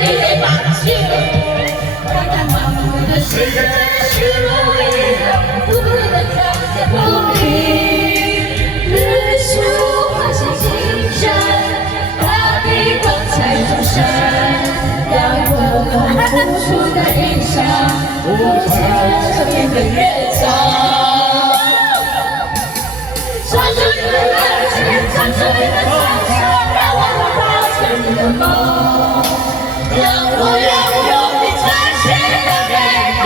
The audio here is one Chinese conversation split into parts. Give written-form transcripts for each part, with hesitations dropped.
你的棒球，我看盲目的世界是我唯一的不能看见不离。日出花谢青山，大地光彩中闪，阳光付出的影响，我才这边的乐章。传说你的热情，传说你的传说，让我达成你的梦，让我拥有你真心的面孔，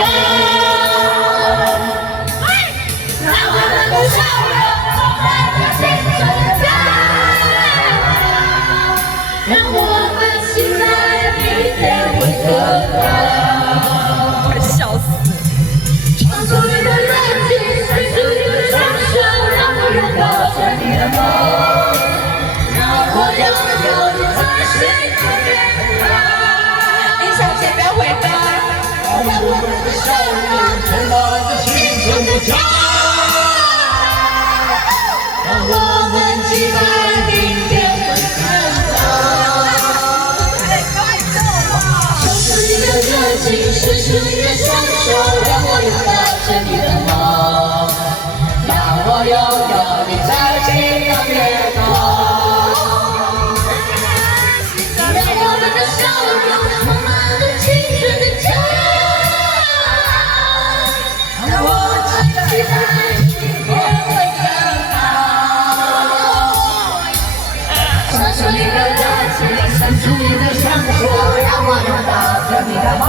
让我们的笑容充满着青春的骄傲，让我们期待明天会更好。快笑死！唱出你的热情，唱出你的双手，让我拥抱着你的梦，让我拥有你真心的面孔。你小姐不要回歌。让我们的笑容充满着青春的骄傲，让我们期待明天会更好。唱出你的热情，伸出你的双手，让我拥抱着你的梦，让我拥有你真心的面孔。让我们的笑容充满了青春的骄傲，让我期待明天会更好。唱出你的热情，伸出你的双手，让我拥抱着你的梦。